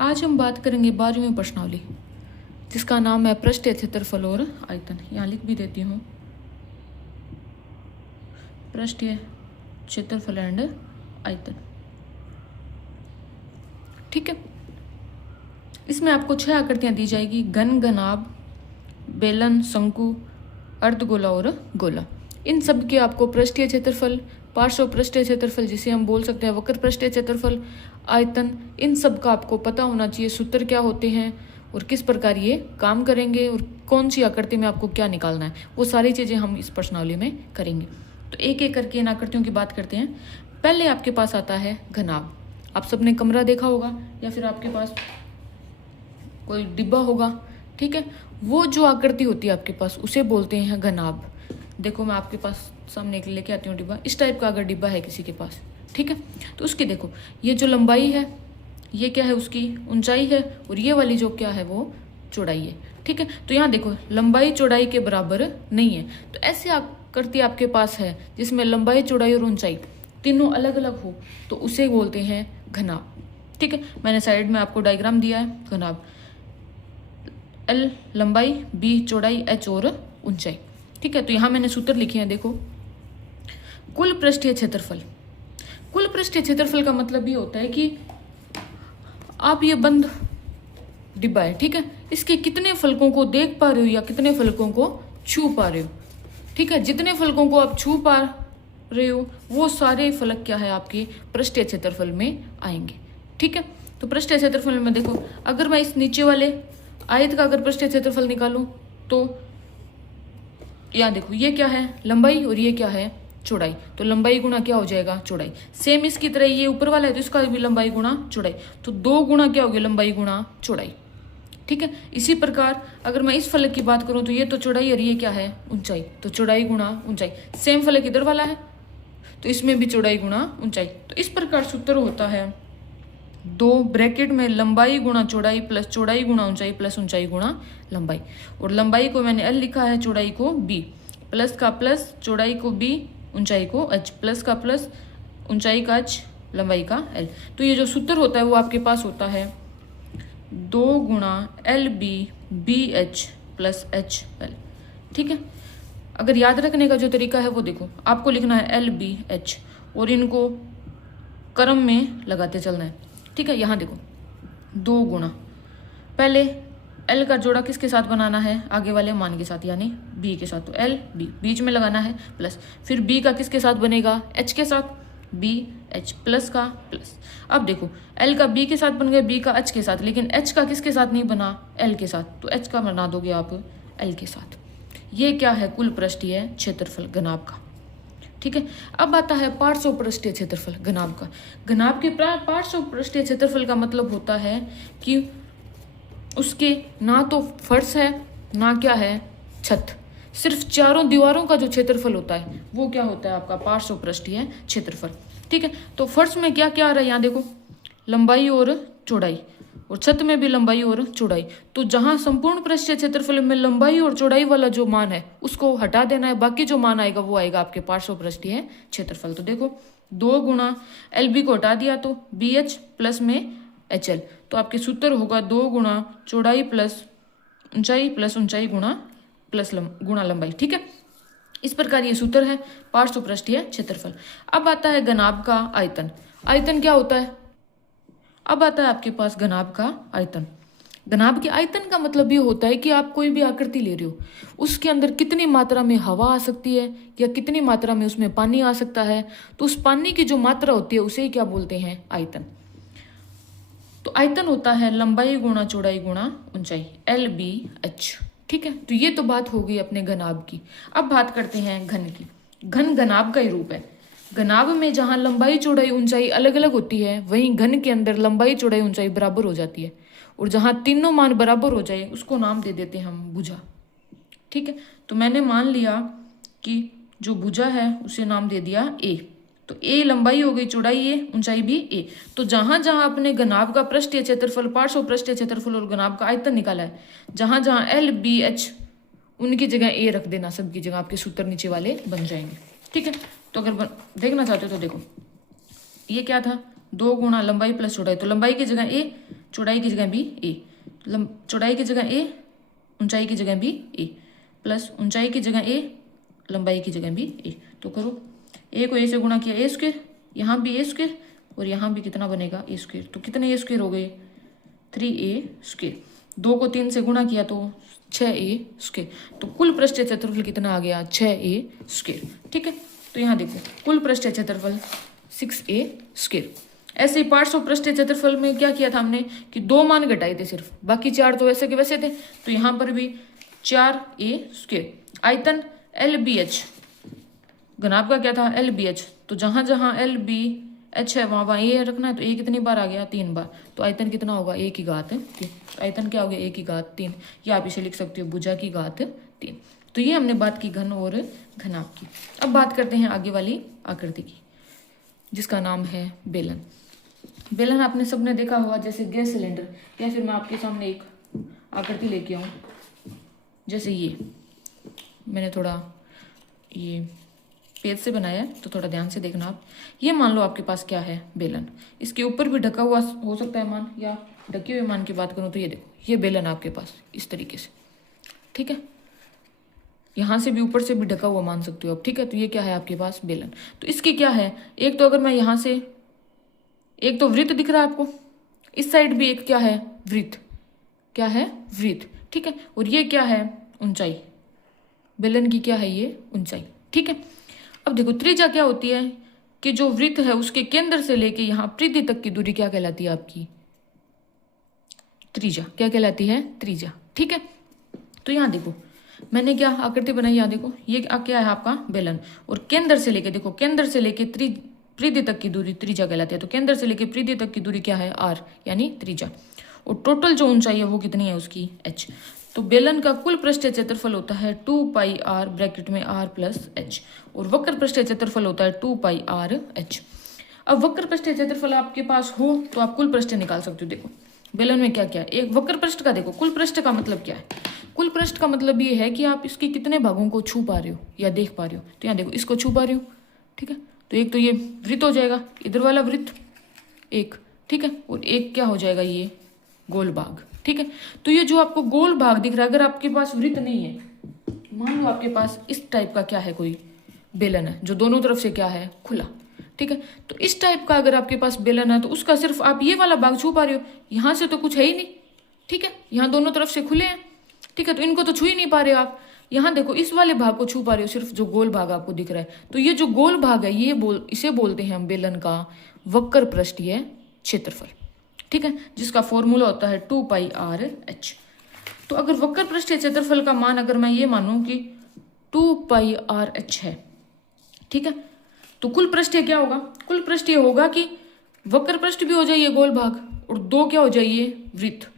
आज हम बात करेंगे 12वीं प्रश्नावली जिसका नाम है पृष्ठीय क्षेत्रफल और आयतन। यहाँ लिख भी देती हूँ, पृष्ठीय क्षेत्रफल एंड आयतन। ठीक है, इसमें आपको 6 आकृतियां दी जाएगी: घन, घनाभ, बेलन, शंकु, अर्धगोला और गोला। इन सब के आपको पृष्ठीय क्षेत्रफल, पार्श्व पृष्ठीय क्षेत्रफल जिसे हम बोल सकते हैं वक्र पृष्ठीय क्षेत्रफल, आयतन, इन सब का आपको पता होना चाहिए। सूत्र क्या होते हैं और किस प्रकार ये काम करेंगे और कौन सी आकृति में आपको क्या निकालना है, वो सारी चीज़ें हम इस प्रश्नावली में करेंगे। तो एक एक करके इन आकृतियों की बात करते हैं। पहले आपके पास आता है घनाभ। आप सबने कमरा देखा होगा या फिर आपके पास कोई डिब्बा होगा। ठीक है, वो जो आकृति होती है आपके पास उसे बोलते हैं घनाभ। देखो मैं आपके पास सामने लेके आती हूँ डिब्बा। इस टाइप का अगर डिब्बा है किसी के पास, ठीक है, तो उसकी देखो ये जो लंबाई है ये क्या है, उसकी ऊंचाई है, और ये वाली जो क्या है वो चौड़ाई है। ठीक है, तो यहाँ देखो लंबाई चौड़ाई के बराबर नहीं है। तो ऐसे आकृति आपके पास है जिसमें लंबाई चौड़ाई और ऊंचाई तीनों अलग अलग हो तो उसे बोलते हैं घनाभ। ठीक है, मैंने साइड में आपको डायग्राम दिया है। घनाभ L लंबाई, B चौड़ाई, H और ऊंचाई। ठीक है, तो यहाँ मैंने सूत्र लिखे हैं। देखो कुल पृष्ठीय क्षेत्रफल। कुल पृष्ठीय क्षेत्रफल का मतलब ये होता है कि आप ये बंद डिब्बा है, ठीक है, इसके कितने फलकों को देख पा रहे हो या कितने फलकों को छू पा रहे हो। ठीक है, जितने फलकों को आप छू पा रहे हो वो सारे फलक क्या है आपके पृष्ठीय क्षेत्रफल में आएंगे। ठीक है, तो पृष्ठीय क्षेत्रफल में देखो अगर मैं इस नीचे वाले आयत का अगर पृष्ठीय क्षेत्रफल निकालूं तो यहाँ देखो ये क्या है लंबाई और ये क्या है चौड़ाई। तो लंबाई गुणा क्या हो जाएगा चौड़ाई। सेम इसकी तरह ये ऊपर वाला है तो इसका भी लंबाई गुणा चौड़ाई, तो 2 गुणा क्या हो गया लंबाई गुणा चौड़ाई। ठीक है, इसी प्रकार अगर मैं इस फलक की बात करूं तो ये तो चौड़ाई और ये क्या है ऊंचाई, तो चौड़ाई गुणा ऊंचाई। सेम फलक इधर वाला है तो इसमें भी चौड़ाई गुणा ऊंचाई। तो इस प्रकार सूत्र होता है 2 ब्रैकेट में लंबाई गुणा चौड़ाई प्लस चौड़ाई गुणा ऊंचाई प्लस ऊंचाई गुणा लंबाई। और लंबाई को मैंने L लिखा है, चौड़ाई को B, प्लस का प्लस चौड़ाई को B, ऊंचाई को H, प्लस का प्लस ऊंचाई का H, लंबाई का L। तो ये जो सूत्र होता है वो आपके पास होता है 2 गुणा LB BH प्लस HL। ठीक है, अगर याद रखने का जो तरीका है वो देखो आपको लिखना है LBH और इनको क्रम में लगाते चलना है। ठीक है, यहाँ देखो 2 गुणा, पहले L का जोड़ा किसके साथ बनाना है, आगे वाले मान के साथ यानी B के साथ, तो L B बीच में लगाना है प्लस, फिर B का किसके साथ बनेगा H के साथ, B H प्लस का प्लस। अब देखो L का B के साथ बन गया, B का H के साथ, लेकिन H का किसके साथ नहीं बना L के साथ, तो H का बना दोगे आप L के साथ। ये क्या है कुल पृष्ठीय क्षेत्रफल घनाभ का। ठीक है, अब आता है पार्श्व पृष्ठीय क्षेत्रफल घनाभ का। घनाभ के पार्श्व पृष्ठीय क्षेत्रफल का मतलब होता है कि उसके ना तो फर्श है ना क्या है छत, सिर्फ चारों दीवारों का जो क्षेत्रफल होता है वो क्या होता है आपका पार्श्व पृष्ठीय क्षेत्रफल। ठीक है, तो फर्श में क्या क्या आ रहा है यहाँ देखो लंबाई और चौड़ाई, और छत में भी लंबाई और चौड़ाई। तो जहां संपूर्ण पृष्ठीय क्षेत्रफल में लंबाई और चौड़ाई वाला जो मान है उसको हटा देना है, बाकी जो मान आएगा वो आएगा आपके पार्श्व पृष्ठीय क्षेत्रफल। तो देखो 2 गुणा LB को हटा दिया तो BH प्लस में HL, तो आपके सूत्र होगा 2 गुणा चौड़ाई प्लस ऊंचाई गुणा प्लस गुणा लंबाई। ठीक है, इस प्रकार ये सूत्र है पार्श्व पृष्ठीय क्षेत्रफल। अब आता है घनाभ का आयतन। आयतन क्या होता है, अब आता है आपके पास घनाभ का आयतन। घनाभ के आयतन का मतलब ये होता है कि आप कोई भी आकृति ले रहे हो उसके अंदर कितनी मात्रा में हवा आ सकती है या कितनी मात्रा में उसमें पानी आ सकता है, तो उस पानी की जो मात्रा होती है उसे क्या बोलते हैं आयतन। तो आयतन होता है लंबाई गुणा चौड़ाई गुणा ऊंचाई LBH। ठीक है, तो ये तो बात हो गई अपने घनाभ की। अब बात करते हैं घन की। घन घनाभ का ही रूप है। घनाभ में जहां लंबाई चौड़ाई ऊंचाई अलग अलग होती है वहीं घन के अंदर लंबाई चौड़ाई ऊंचाई बराबर हो जाती है, और जहां तीनों मान बराबर हो जाए उसको नाम दे देते हैं हम भुजा। ठीक है, तो मैंने मान लिया कि जो भुजा है उसे नाम दे दिया A, तो A लंबाई हो गई, चौड़ाई A, ऊंचाई भी A। तो जहां जहां अपने घनाभ का पृष्ठीय क्षेत्रफल, पार्श्व पृष्ठीय क्षेत्रफल और घनाभ का आयतन निकाला है, जहां जहां LBH उनकी जगह A रख देना, सबकी जगह आपके सूत्र नीचे वाले बन जाएंगे। ठीक है, तो अगर देखना चाहते हो तो देखो ये क्या था 2 गुणा लंबाई प्लस चौड़ाई, तो लंबाई की जगह A, चौड़ाई की जगह बी ए, चौड़ाई की जगह ए, ऊंचाई की जगह बी ए, प्लस ऊंचाई की जगह ए, लंबाई की जगह भी ए। तो करो, ए को ए से गुणा किया ए स्क्वायर, यहाँ भी ए स्क्वायर और यहाँ भी कितना बनेगा ए स्क्वायर। तो कितने ए स्क्वायर हो गए 3a स्क्वायर। 2 को 3 से गुणा किया तो 6a स्क्वायर। तो कुल पृष्ठीय क्षेत्रफल कितना आ गया 6a स्क्वायर। ठीक है, तो यहाँ देखो कुल पृष्ठीय क्षेत्रफल 6a स्क्वायर। ऐसे ही पार्ट्स ऑफ पृष्ठीय क्षेत्रफल में क्या किया था हमने कि 2 मान घटाए थे सिर्फ, बाकी 4 तो वैसे के वैसे थे। तो यहाँ पर भी 4a स्क्वायर। आयतन LBH, घनाभ का क्या था LBH, तो जहां जहां LBH है वहां वहां ए रखना है। तो ए कितनी बार आ गया 3 बार। तो आयतन कितना होगा a की घात 3। आयतन क्या हो गया a की घात 3, या आप इसे लिख सकते हो भुजा की घात 3। तो ये हमने बात की घन और घनाभ की। अब बात करते हैं आगे वाली आकृति की, जिसका नाम है बेलन। बेलन आपने सबने देखा होगा, जैसे गैस सिलेंडर, या फिर मैं आपके सामने एक आकृति लेके आऊं, जैसे ये मैंने थोड़ा ये पेज से बनाया है, तो थोड़ा ध्यान से देखना आप। ये मान लो आपके पास क्या है बेलन, इसके ऊपर भी ढका हुआ हो सकता है मान, या ढके हुए मान की बात करूं तो ये देखो ये बेलन आपके पास इस तरीके से। ठीक है, यहाँ से भी ऊपर से भी ढका हुआ मान सकते हो आप। ठीक है, तो ये क्या है आपके पास बेलन। तो इसकी क्या है, एक तो अगर मैं यहाँ से, एक तो वृत्त दिख रहा है आपको, इस साइड भी एक क्या है वृत्त, क्या है वृत्त। ठीक है, और ये क्या है ऊंचाई, बेलन की क्या है ये ऊंचाई। ठीक है, अब देखो त्रिज्या क्या होती है कि जो वृत्त है उसके केंद्र से लेके यहाँ परिधि तक की दूरी क्या कहलाती है आपकी त्रिज्या। क्या कहलाती है त्रिज्या। ठीक है, तो यहाँ देखो मैंने क्या आकृति बनाई, यहाँ देखो ये क्या है आपका बेलन, और केंद्र से लेके देखो, केंद्र से लेके परिधि तक की दूरी त्रिज्या कहलाती है। तो केंद्र से लेके परिधि तक की दूरी क्या है r, यानी त्रिज्या। और टोटल जो ऊंचाई है वो कितनी है उसकी h। तो बेलन का कुल पृष्ठीय क्षेत्रफल होता है 2 पाई r ब्रैकेट में r प्लस h, और वक्र पृष्ठीय क्षेत्रफल होता है 2 पाई r h। अब वक्र पृष्ठीय क्षेत्रफल आपके पास हो तो आप कुल पृष्ठ निकाल सकते हो। देखो बेलन में क्या क्या है, एक वक्र पृष्ठ का देखो कुल पृष्ठ का मतलब क्या है। कुल पृष्ठ का मतलब ये है कि आप इसके कितने भागों को छू पा रहे हो या देख पा रहे हो। तो यहाँ देखो इसको छू पा रहे हो। ठीक है, तो एक तो ये वृत्त हो जाएगा, इधर वाला वृत्त एक। ठीक है, और एक क्या हो जाएगा ये गोल भाग। ठीक है, तो ये जो आपको गोल भाग दिख रहा है, अगर आपके पास वृत्त नहीं है, मान लो आपके पास इस टाइप का क्या है कोई बेलन है जो दोनों तरफ से क्या है खुला। ठीक है, तो इस टाइप का अगर आपके पास बेलन है तो उसका सिर्फ आप ये वाला भाग छू पा रहे हो, यहाँ से तो कुछ है ही नहीं। ठीक है, यहाँ दोनों तरफ से खुले हैं। ठीक है, तो इनको तो छू ही नहीं पा रहे आप। यहाँ देखो इस वाले भाग को छू पा रहे हो, सिर्फ जो गोल भाग आपको दिख रहा है। तो ये जो गोल भाग है इसे बोलते हैं हम बेलन का वक्र पृष्ठीय क्षेत्रफल। ठीक है, जिसका फॉर्मूला होता है 2 पाई r h। तो अगर वक्र पृष्ठीय क्षेत्रफल का मान अगर मैं ये मानूं कि 2 पाई r h है, ठीक है, तो कुल पृष्ठीय क्या होगा, कुल पृष्ठीय होगा कि वक्र पृष्ठ भी हो जाइए गोल भाग और 2 क्या हो जाइए वृत्त।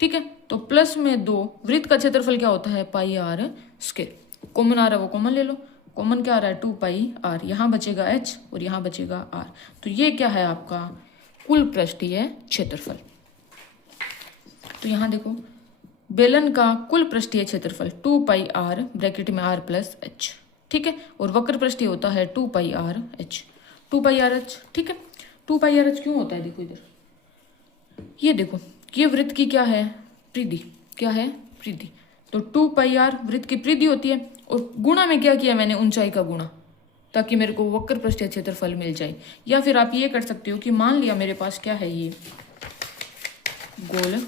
ठीक है, तो प्लस में 2 वृत्त का क्षेत्रफल क्या होता है पाई r स्क्वायर। कॉमन आ रहा है वो कॉमन ले लो, कॉमन क्या आ रहा है 2 पाई r, यहाँ बचेगा h और यहाँ बचेगा r। तो ये क्या है आपका कुल पृष्ठीय क्षेत्रफल। तो यहाँ देखो बेलन का कुल पृष्ठीय क्षेत्रफल 2 पाई r ब्रैकेट में r प्लस h। ठीक है, और वक्र पृष्ठीय होता है 2 पाई r h, 2 पाई r h। ठीक है, 2 पाई r h क्यों होता है, देखो इधर ये देखो ये वृत्त की क्या है परिधि, क्या है परिधि। तो 2 पाई r वृत्त की परिधि होती है, और गुणा में क्या किया मैंने ऊंचाई का गुणा, ताकि मेरे को वक्र पृष्ठीय क्षेत्रफल मिल जाए। या फिर आप ये कर सकते हो कि मान लिया मेरे पास क्या है ये गोल,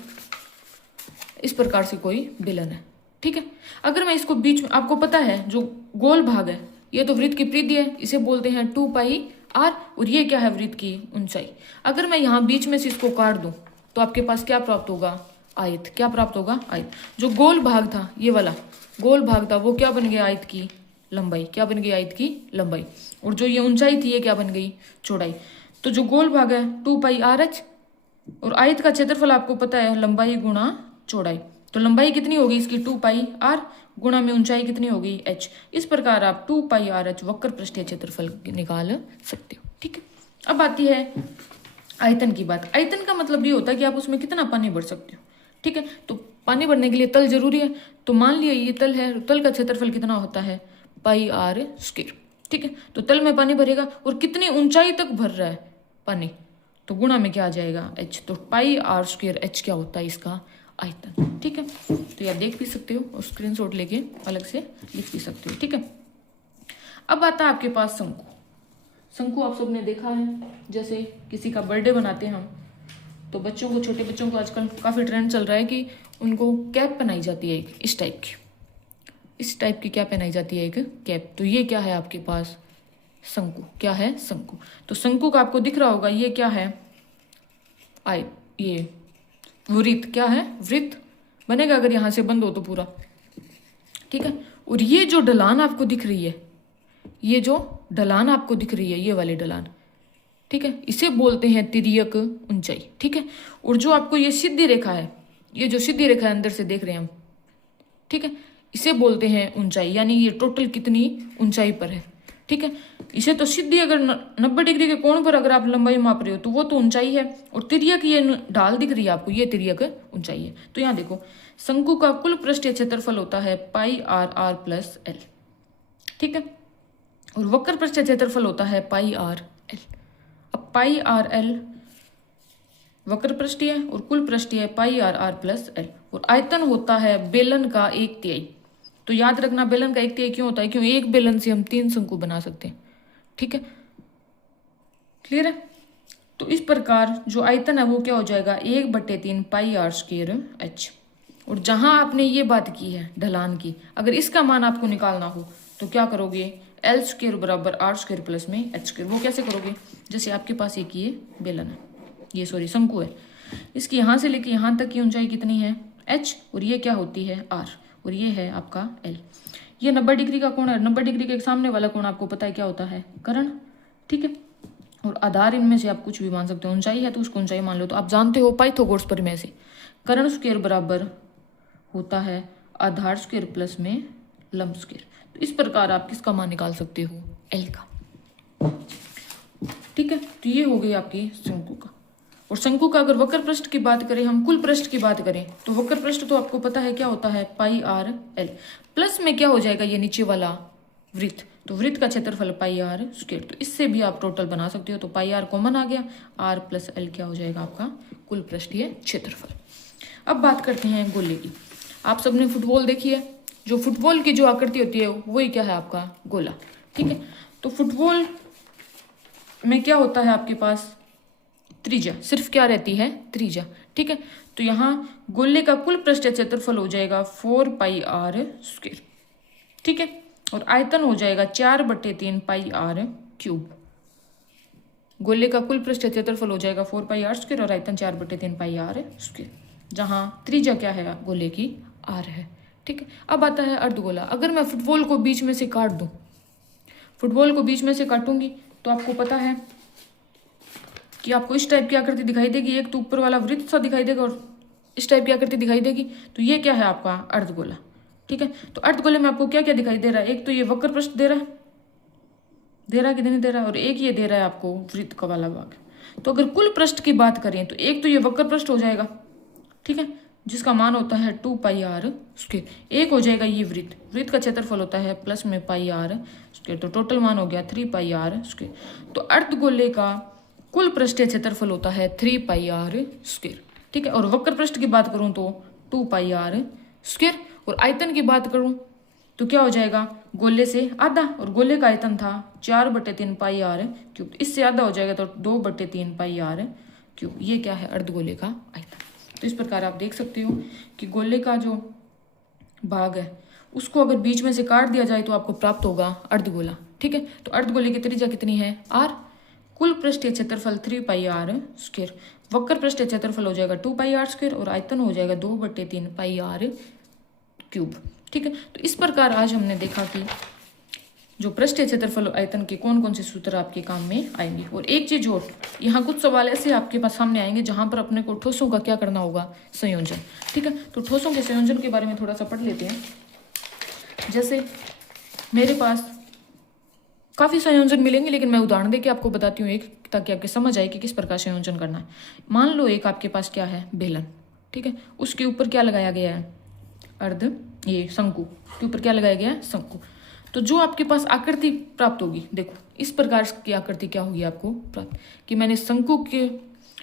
इस प्रकार से कोई बेलन है। ठीक है, अगर मैं इसको बीच में, आपको पता है जो गोल भाग है ये तो वृत्त की परिधि है, इसे बोलते हैं 2 पाई r, और ये क्या है वृत्त की ऊंचाई। अगर मैं यहाँ बीच में से इसको काट दूं तो आपके पास क्या प्राप्त होगा आयत। क्या प्राप्त होगा आयत। जो गोल भाग था ये वाला गोल भाग था वो क्या बन गया आयत की लंबाई, क्या बन गई आयत की लंबाई, और जो ये ऊंचाई थी ये क्या बन गई चौड़ाई। तो जो गोल भाग है 2 पाई r h, और आयत का क्षेत्रफल आपको पता है लंबाई गुणा चौड़ाई। तो लंबाई कितनी होगी इसकी 2 पाई r, गुणा में ऊंचाई कितनी होगी h। इस प्रकार आप 2 पाई r h वक्र पृष्ठीय क्षेत्रफल निकाल सकते हो। ठीक है, अब आती है आयतन की बात। आयतन का मतलब ये होता है कि आप उसमें कितना पानी भर सकते हो। ठीक है, तो पानी भरने के लिए तल जरूरी है। तो मान लिया ये तल है, तल का क्षेत्रफल कितना होता है पाई r स्क्वायर। ठीक है, तो तल में पानी भरेगा, और कितनी ऊंचाई तक भर रहा है पानी, तो गुणा में क्या आ जाएगा h, तो पाई आर स्क्वायर h क्या होता है इसका आयतन। ठीक है, तो ये आप देख भी सकते हो और स्क्रीनशॉट लेके अलग से लिख भी सकते हो। ठीक है, अब आता है आपके पास शंकु। शंकु आप सबने देखा है, जैसे किसी का बर्थडे बनाते हैं हम, तो बच्चों को, छोटे बच्चों को आजकल काफ़ी ट्रेंड चल रहा है कि उनको कैप पहनाई जाती है एक इस टाइप की क्या पहनाई जाती है, एक कैप। तो ये क्या है आपके पास शंकु, क्या है शंकु। तो शंकु का आपको दिख रहा होगा ये क्या है, ये वृत्त, क्या है वृत्त बनेगा अगर यहाँ से बंद हो तो पूरा। ठीक है, और ये जो ढलान आपको दिख रही है, ये जो ढलान आपको दिख रही है, ये वाली ढलान, ठीक है, इसे बोलते हैं तिर्यक ऊंचाई। ठीक है, और जो आपको ये सीधी रेखा है, ये जो सीधी रेखा है अंदर से देख रहे हैं हम, ठीक है, इसे बोलते हैं ऊंचाई, यानी ये टोटल कितनी ऊंचाई पर है। ठीक है, इसे तो सीधी अगर 90 डिग्री के कोण पर अगर आप लंबाई माप रहे हो तो वो तो ऊंचाई है, और तिर्यक ये ढाल दिख रही है आपको, ये तिर्यक ऊंचाई है। तो यहाँ देखो, शंकु का कुल पृष्ठीय क्षेत्रफल होता है पाई आर आर प्लस एल। ठीक है, और वक्र पृष्ठीय क्षेत्रफल होता है पाई आर एल। अब पाई आर एल वक्र पृष्ठीय और कुल पृष्ठीय पाई आर आर प्लस एल, और आयतन होता है बेलन का 1/3। तो याद रखना बेलन का 1/3 क्यों होता है, क्यों एक बेलन से हम 3 शंकु बना सकते हैं। ठीक है, क्लियर है। तो इस प्रकार जो आयतन है वो क्या हो जाएगा 1/3 पाई आर स्क्वायर एच। और जहां आपने ये बात की है ढलान की, अगर इसका मान आपको निकालना हो तो क्या करोगे, एल स्क्वायर बराबर आर स्क्वायर प्लस में एच स्क्वायर। वो कैसे करोगे, जैसे आपके पास एक ये बेलन है, ये सॉरी शंकु है, इसकी यहां से लेके यहां तक की ऊंचाई कितनी है एच, और ये क्या होती है आर, और ये है आपका एल। ये 90 डिग्री का कोण है, 90 डिग्री के सामने वाला कोण आपको पता है क्या होता है कर्ण। ठीक है, और आधार इनमें से आप कुछ भी मान सकते हो, ऊंचाई है तो उसको ऊंचाई मान लो। तो आप जानते हो पाइथागोरस प्रमेय से कर्ण स्क्वायर बराबर होता है आधार स्क्वायर प्लस में लंब स्क्वायर। तो इस प्रकार आप किसका मान निकाल सकते हो, एल का। ठीक है, तो ये हो गई आपकी शंकु का। और शंकु का अगर वक्र पृष्ठ की बात करें, हम कुल पृष्ठ की बात करें, तो वक्र पृष्ठ तो आपको पता है क्या होता है पाई आर एल, प्लस में क्या हो जाएगा ये नीचे वाला वृत्त, तो वृत्त का क्षेत्रफल पाई आर स्क्वायर। तो इससे भी आप टोटल बना सकते हो। तो पाई आर कॉमन आ गया, आर प्लस एल क्या हो जाएगा आपका कुल पृष्ठीय क्षेत्रफल। अब बात करते हैं गोले की। आप सबने फुटबॉल देखी है, जो फुटबॉल की जो आकृति होती है वही क्या है आपका गोला। ठीक है, तो फुटबॉल में क्या होता है आपके पास त्रिज्या, सिर्फ क्या रहती है त्रिज्या। ठीक है, तो यहाँ गोले का कुल पृष्ठीय क्षेत्रफल हो जाएगा 4 पाई आर स्क्वायर। ठीक है, और आयतन हो जाएगा 4/3 पाई आर क्यूब। गोले का कुल पृष्ठीय क्षेत्रफल हो जाएगा 4 पाई आर स्क्वायर और आयतन 4/3 पाई आर स्क्वायर, जहाँ त्रिज्या क्या है गोले की आर है। ठीक है, अब आता है अर्धगोला। अगर मैं फुटबॉल को बीच में से काट दूं, फुटबॉल को बीच में से काटूंगी तो आपको पता है कि आपको इस टाइप की आकृति दिखाई देगी। एक तो ऊपर वाला वृत्त सा दिखाई देगा और इस टाइप की आकृति दिखाई देगी। तो ये क्या है आपका अर्धगोला। ठीक है, तो अर्धगोले में आपको क्या क्या दिखाई दे रहा है, एक तो ये वक्र पृष्ठ दे रहा है कि नहीं दे रहा है, और एक ये दे रहा है आपको वृत्त का वाला भाग। तो अगर कुल पृष्ठ की बात करें तो एक तो ये वक्र पृष्ठ हो जाएगा, ठीक है, जिसका मान होता है 2 पाई आर स्क्वायर। एक हो जाएगा ये वृत्त का क्षेत्रफल होता है प्लस में पाई आर स्क्वायर, तो टोटल मान हो गया 3 पाई आर स्क्वायर। तो अर्धगोले का कुल पृष्ठीय क्षेत्रफल होता है 3 पाई आर स्क्वायर। ठीक है, और वक्र पृष्ठ की बात करूं तो 2 पाई आर स्क्वायर। और आयतन की बात करूं तो क्या हो जाएगा गोले से आधा, और गोले का आयतन था 4/3 पाई आर क्यूब, इससे आधा हो जाएगा तो 2/3 पाई आर क्यूब। ये क्या है अर्धगोले का आयतन। तो इस प्रकार आप देख सकते हो कि गोले का जो भाग है उसको अगर बीच में से काट दिया जाए तो आपको प्राप्त होगा अर्धगोला। ठीक है, तो अर्धगोले की त्रिज्या कितनी है आर, कुल पृष्ठीय क्षेत्रफल 3 पाई आर स्क्वायर, वक्र पृष्ठीय क्षेत्रफल हो जाएगा 2 पाई आर स्क्वायर और आयतन हो जाएगा 2/3 पाई आर क्यूब। ठीक है, तो इस प्रकार आज हमने देखा कि जो पृष्ठीय क्षेत्रफल आयतन के कौन कौन से सूत्र आपके काम में आएंगे। और एक चीज और, यहाँ कुछ सवाल ऐसे आपके पास सामने आएंगे जहां पर अपने को ठोसों का क्या करना होगा संयोजन। ठीक है, तो ठोसों के संयोजन के बारे में थोड़ा सा पढ़ लेते हैं। जैसे मेरे पास काफी संयोजन मिलेंगे, लेकिन मैं उदाहरण देके आपको बताती हूँ एक, ताकि आपके समझ आए कि किस प्रकार संयोजन करना है। मान लो एक आपके पास क्या है बेलन, ठीक है, उसके ऊपर क्या लगाया गया है ये शंकु के ऊपर क्या लगाया गया है शंकु। तो जो आपके पास आकृति प्राप्त होगी, देखो इस प्रकार की आकृति क्या होगी आपको प्राप्त, कि मैंने शंकु के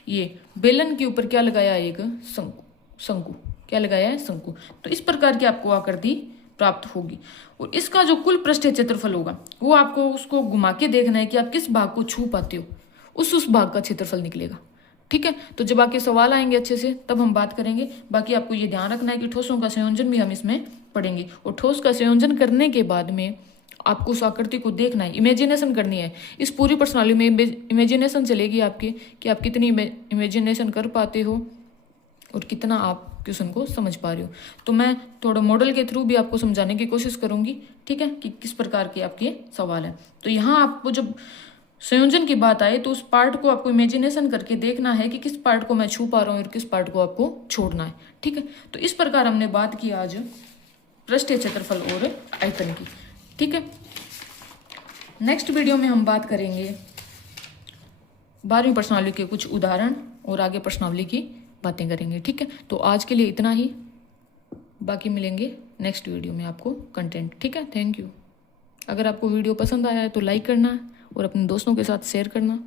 ये बेलन के ऊपर क्या लगाया, एक शंकु, शंकु क्या लगाया है, शंकु। तो इस प्रकार की आपको आकृति प्राप्त होगी। और इसका जो कुल पृष्ठीय क्षेत्रफल होगा वो आपको उसको घुमा के देखना है कि आप किस भाग को छू पाते हो, उस भाग का क्षेत्रफल निकलेगा। ठीक है, तो जब आपके सवाल आएंगे अच्छे से तब हम बात करेंगे। बाकी आपको ये ध्यान रखना है कि ठोसों का संयोजन भी हम इसमें पढ़ेंगे, और ठोस का संयोजन करने के बाद में आपको उस आकृति को देखना है, इमेजिनेशन करनी है। इस पूरी प्रश्नावली में इमेजिनेशन चलेगी आपकी कि आप कितनी इमेजिनेशन कर पाते हो और कितना आप क्वेश्चन को समझ पा रहे हो। तो मैं थोड़ा मॉडल के थ्रू भी आपको समझाने की कोशिश करूंगी, ठीक है, कि किस प्रकार के आपके सवाल है। तो यहाँ आपको जब संयोजन की बात आए तो उस पार्ट को आपको इमेजिनेशन करके देखना है कि किस पार्ट को मैं छू पा रहा हूँ और किस पार्ट को आपको छोड़ना है। ठीक है, तो इस प्रकार हमने बात की आज पृष्ठीय क्षेत्रफल और आयतन की। ठीक है, नेक्स्ट वीडियो में हम बात करेंगे 12वीं प्रश्नावली के कुछ उदाहरण और आगे प्रश्नावली की बातें करेंगे। ठीक है, तो आज के लिए इतना ही, बाकी मिलेंगे नेक्स्ट वीडियो में आपको कंटेंट। ठीक है, थैंक यू। अगर आपको वीडियो पसंद आया है तो लाइक करना और अपने दोस्तों के साथ शेयर करना।